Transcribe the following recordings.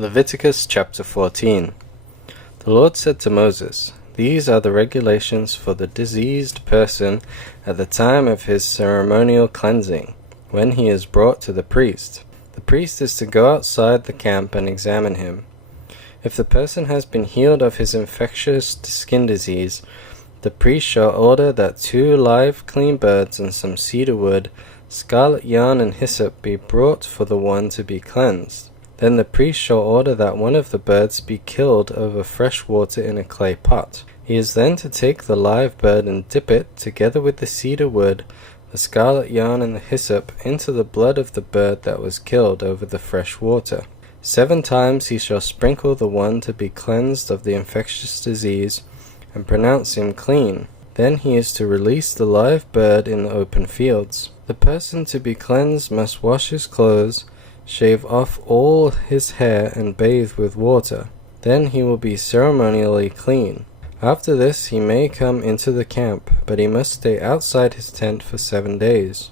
Leviticus chapter 14. The Lord said to Moses, "These are the regulations for the diseased person at the time of his ceremonial cleansing, when he is brought to the priest. The priest is to go outside the camp and examine him. If the person has been healed of his infectious skin disease, the priest shall order that 2 live clean birds and some cedar wood, scarlet yarn and hyssop be brought for the one to be cleansed. Then the priest shall order that one of the birds be killed over fresh water in a clay pot. He is then to take the live bird and dip it, together with the cedar wood, the scarlet yarn and the hyssop, into the blood of the bird that was killed over the fresh water. 7 times he shall sprinkle the one to be cleansed of the infectious disease, and pronounce him clean. Then he is to release the live bird in the open fields. The person to be cleansed must wash his clothes, shave off all his hair, and bathe with water. Then he will be ceremonially clean. After this he may come into the camp, but he must stay outside his tent for 7 days.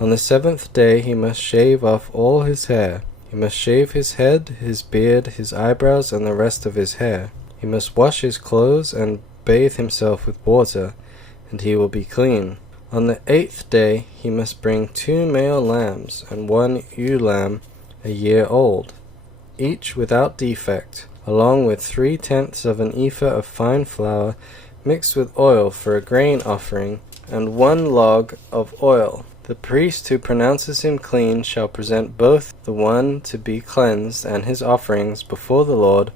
On the 7th day he must shave off all his hair. He must shave his head, his beard, his eyebrows, and the rest of his hair. He must wash his clothes and bathe himself with water, and he will be clean. On the 8th day he must bring 2 male lambs and 1 ewe lamb a year old, each without defect, along with 3/10 of an ephah of fine flour mixed with oil for a grain offering, and 1 log of oil. The priest who pronounces him clean shall present both the one to be cleansed and his offerings before the Lord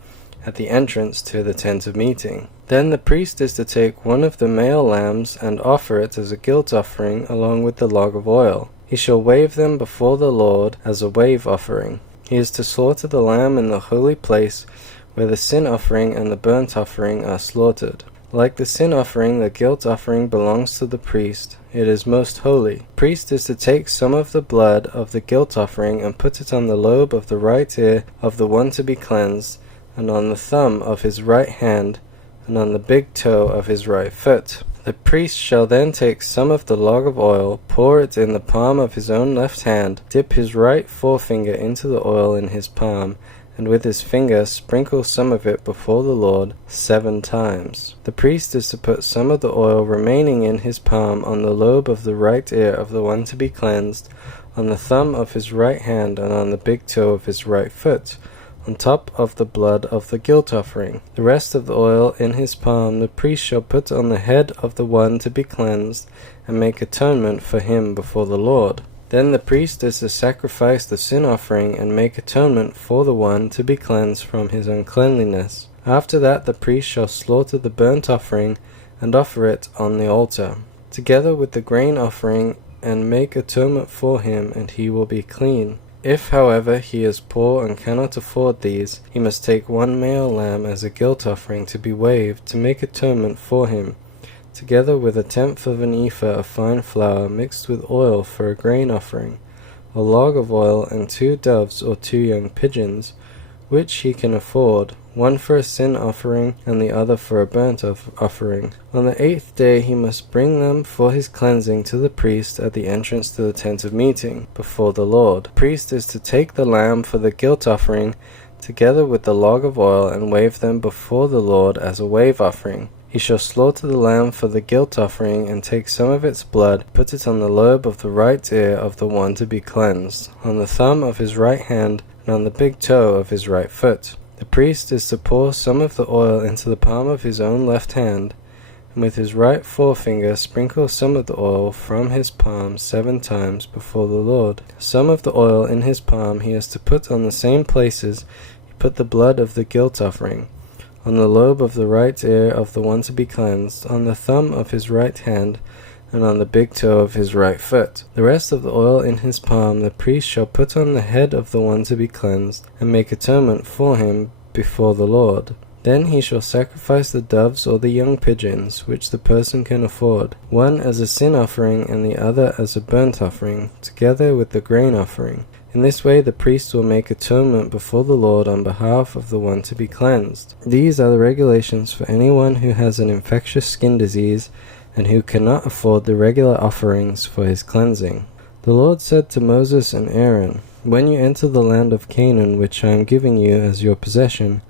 at the entrance to the tent of meeting. Then the priest is to take 1 of the male lambs and offer it as a guilt offering along with the log of oil. He shall wave them before the Lord as a wave offering. He is to slaughter the lamb in the holy place where the sin offering and the burnt offering are slaughtered. Like the sin offering, the guilt offering belongs to the priest. It is most holy. The priest is to take some of the blood of the guilt offering and put it on the lobe of the right ear of the one to be cleansed, and on the thumb of his right hand, and on the big toe of his right foot. The priest shall then take some of the log of oil, pour it in the palm of his own left hand, dip his right forefinger into the oil in his palm, and with his finger sprinkle some of it before the Lord 7 times. The priest is to put some of the oil remaining in his palm on the lobe of the right ear of the one to be cleansed, on the thumb of his right hand, and on the big toe of his right foot, on top of the blood of the guilt offering. The rest of the oil in his palm the priest shall put on the head of the one to be cleansed, and make atonement for him before the Lord. Then the priest is to sacrifice the sin offering and make atonement for the one to be cleansed from his uncleanliness. After that the priest shall slaughter the burnt offering and offer it on the altar, together with the grain offering, and make atonement for him, and he will be clean. If, however, he is poor and cannot afford these, he must take 1 male lamb as a guilt offering to be waved, to make atonement for him, together with 1/10 of an ephah of fine flour mixed with oil for a grain offering, a log of oil, and 2 doves or 2 young pigeons, which he can afford, 1 for a sin offering and the other for a burnt offering. On the 8th day he must bring them for his cleansing to the priest at the entrance to the tent of meeting, before the Lord. The priest is to take the lamb for the guilt offering, together with the log of oil, and wave them before the Lord as a wave offering. He shall slaughter the lamb for the guilt offering, and take some of its blood, put it on the lobe of the right ear of the one to be cleansed, on the thumb of his right hand, and on the big toe of his right foot. The priest is to pour some of the oil into the palm of his own left hand, and with his right forefinger sprinkle some of the oil from his palm 7 times before the Lord. Some of the oil in his palm he is to put on the same places he put the blood of the guilt offering, on the lobe of the right ear of the one to be cleansed, on the thumb of his right hand, and on the big toe of his right foot. The rest of the oil in his palm the priest shall put on the head of the one to be cleansed, and make atonement for him before the Lord. Then he shall sacrifice the doves or the young pigeons, which the person can afford, 1 as a sin offering and the other as a burnt offering, together with the grain offering. In this way the priest will make atonement before the Lord on behalf of the one to be cleansed. These are the regulations for anyone who has an infectious skin disease and who cannot afford the regular offerings for his cleansing. The Lord said to Moses and Aaron, When you enter the land of Canaan, which I am giving you as your possession,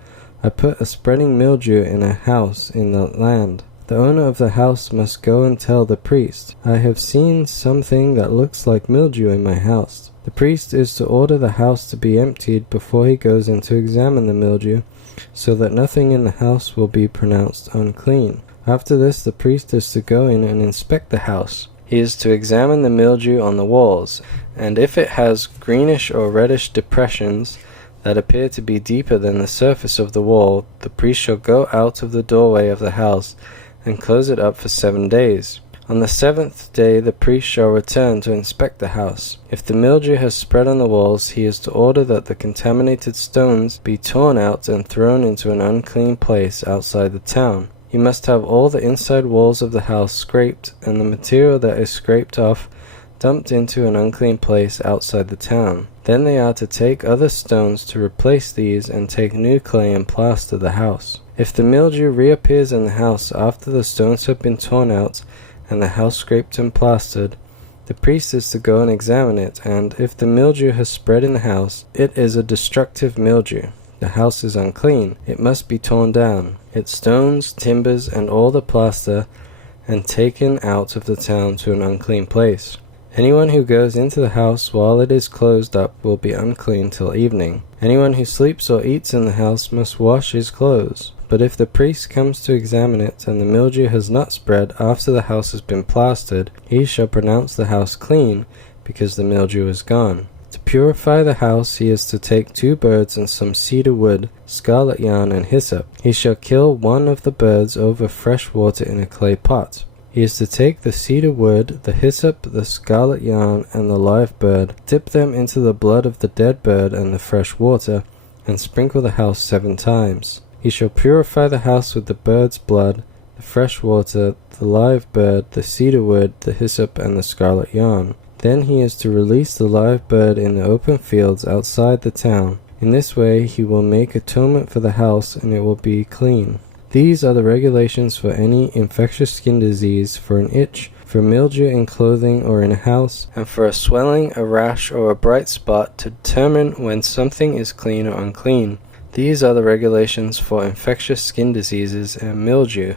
I put a spreading mildew in a house in the land. The owner of the house must go and tell the priest, I have seen something that looks like mildew in my house. The priest is to order the house to be emptied before he goes in to examine the mildew, so that nothing in the house will be pronounced unclean. After this, the priest is to go in and inspect the house. He is to examine the mildew on the walls, and if it has greenish or reddish depressions that appear to be deeper than the surface of the wall, the priest shall go out of the doorway of the house and close it up for 7 days. On the 7th day the priest shall return to inspect the house. If the mildew has spread on the walls, he is to order that the contaminated stones be torn out and thrown into an unclean place outside the town. You must have all the inside walls of the house scraped, and the material that is scraped off dumped into an unclean place outside the town. Then they are to take other stones to replace these, and take new clay and plaster the house. If the mildew reappears in the house after the stones have been torn out, and the house scraped and plastered, the priest is to go and examine it, and if the mildew has spread in the house, it is a destructive mildew. The house is unclean. It must be torn down, its stones, timbers, and all the plaster, and taken out of the town to an unclean place. Anyone who goes into the house while it is closed up will be unclean till evening. Anyone who sleeps or eats in the house must wash his clothes. But if the priest comes to examine it, and the mildew has not spread after the house has been plastered, he shall pronounce the house clean, because the mildew is gone. To purify the house he is to take 2 birds and some cedar wood, scarlet yarn, and hyssop. He shall kill one of the birds over fresh water in a clay pot. He is to take the cedar wood, the hyssop, the scarlet yarn, and the live bird, dip them into the blood of the dead bird and the fresh water, and sprinkle the house 7 times. He shall purify the house with the bird's blood, the fresh water, the live bird, the cedar wood, the hyssop, and the scarlet yarn. Then he is to release the live bird in the open fields outside the town. In this way he will make atonement for the house, and it will be clean. These are the regulations for any infectious skin disease, for an itch, for mildew in clothing or in a house, and for a swelling, a rash, or a bright spot, to determine when something is clean or unclean. These are the regulations for infectious skin diseases and mildew.